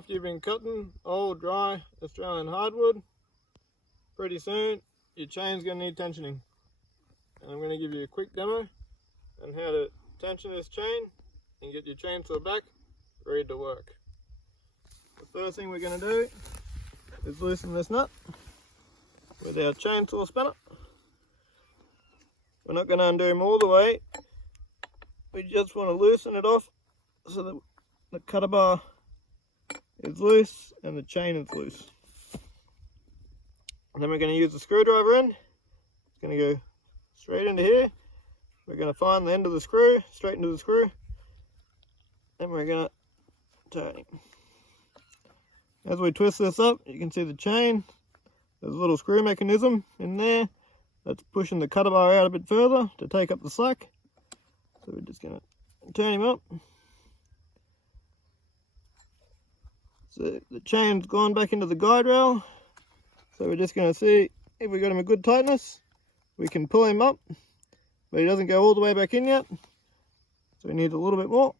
after you've been cutting old dry Australian hardwood, pretty soon your chain's going to need tensioning. And I'm going to give you a quick demo on how to tension this chain and get your chainsaw back ready to work. The first thing we're going to do is loosen this nut with our chainsaw spanner. We're not going to undo them all the way, we just want to loosen it off so that the cutter bar is loose and the chain is loose. And then we're going to use the screwdriver end. It's going to go straight into here. We're going to find the end of the screw, straight into the screw, and we're going to turn it. As we twist this up, you can see the chain. There's a little screw mechanism in there that's pushing the cutter bar out a bit further to take up the slack. So we're just going to turn him up. So the chain's gone back into the guide rail. So we're just going to see if we got him a good tightness. We can pull him up, but he doesn't go all the way back in yet. So we need a little bit more.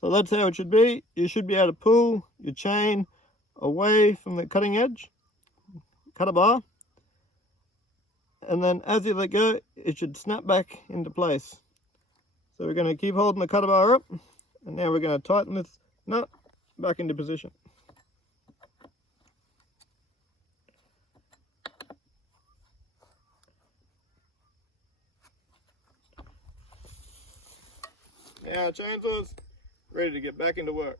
So that's how it should be. You should be able to pull your chain away from the cutting edge, cutter bar, and then as you let go, it should snap back into place. So we're going to keep holding the cutter bar up, and now we're going to tighten this nut back into position. Now our chainsaw's ready to get back into work.